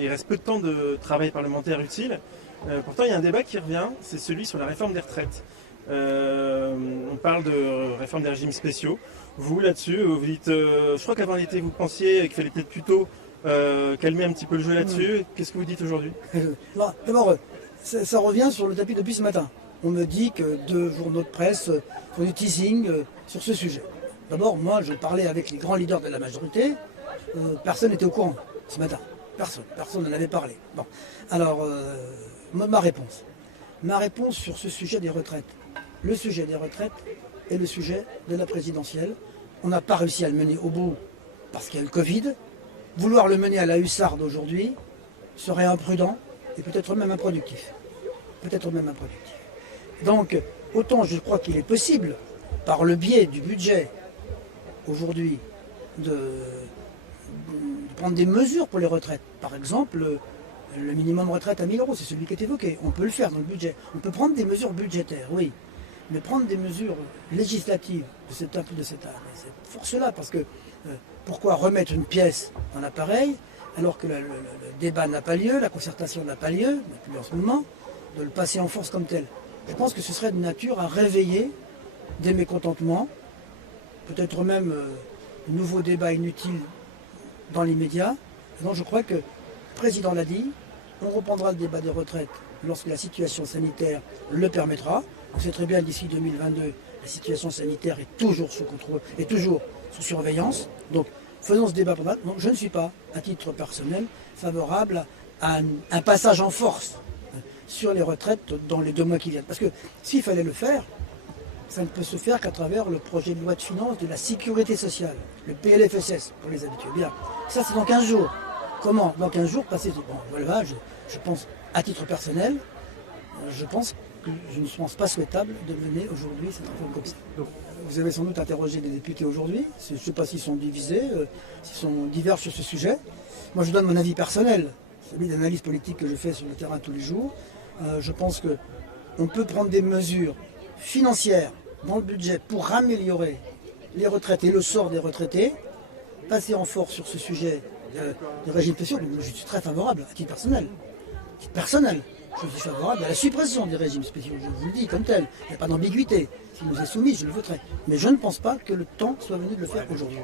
Il reste peu de temps de travail parlementaire utile. Pourtant, il y a un débat qui revient, c'est celui sur la réforme des retraites. On parle de réforme des régimes spéciaux. Vous, là-dessus, vous dites, je crois qu'avant l'été, vous pensiez qu'il fallait peut-être plutôt calmer un petit peu le jeu là-dessus. Qu'est-ce que vous dites aujourd'hui? D'abord, ça revient sur le tapis depuis ce matin. On me dit que 2 journaux de presse font du teasing sur ce sujet. D'abord, moi, je parlais avec les grands leaders de la majorité. Personne n'était au courant ce matin. Personne n'en avait parlé. Bon, alors, ma réponse. Ma réponse sur ce sujet des retraites. Le sujet des retraites est le sujet de la présidentielle. On n'a pas réussi à le mener au bout parce qu'il y a le Covid. Vouloir le mener à la hussarde aujourd'hui serait imprudent et peut-être même improductif. Donc, autant je crois qu'il est possible, par le biais du budget, aujourd'hui, de prendre des mesures pour les retraites. Par exemple, le minimum retraite à 1 000 €, c'est celui qui est évoqué. On peut le faire dans le budget. On peut prendre des mesures budgétaires, oui. Mais prendre des mesures législatives de cette force-là, parce que pourquoi remettre une pièce dans l'appareil alors que le débat n'a pas lieu, la concertation n'a pas lieu, plus en ce moment, de le passer en force comme tel. Je pense que ce serait de nature à réveiller des mécontentements, peut-être même de nouveaux débats inutiles dans l'immédiat. Donc je crois que le président l'a dit, on reprendra le débat des retraites lorsque la situation sanitaire le permettra. On sait très bien d'ici 2022, la situation sanitaire est toujours sous contrôle, est toujours sous surveillance. Donc faisons ce débat pour ça. Donc je ne suis pas, à titre personnel, favorable à un passage en force sur les retraites dans les 2 mois qui viennent. Parce que s'il fallait le faire, ça ne peut se faire qu'à travers le projet de loi de finances de la sécurité sociale, le PLFSS pour les habitués. Bien, ça c'est dans 15 jours. Comment dans 15 jours passer? Bon, voilà, je pense, à titre personnel, je ne pense pas souhaitable de mener aujourd'hui cette réforme comme ça. Donc, vous avez sans doute interrogé des députés aujourd'hui. Je ne sais pas s'ils sont divisés, s'ils sont divers sur ce sujet. Moi, je donne mon avis personnel, celui d'analyse politique que je fais sur le terrain tous les jours. Je pense qu'on peut prendre des mesures financières dans le budget pour améliorer les retraites et le sort des retraités, passer en force sur ce sujet des régimes spéciaux. Je suis très favorable à titre personnel. Je suis favorable à la suppression des régimes spéciaux, je vous le dis comme tel. Il n'y a pas d'ambiguïté. S'il nous est soumis, je le voterai. Mais je ne pense pas que le temps soit venu de le faire aujourd'hui.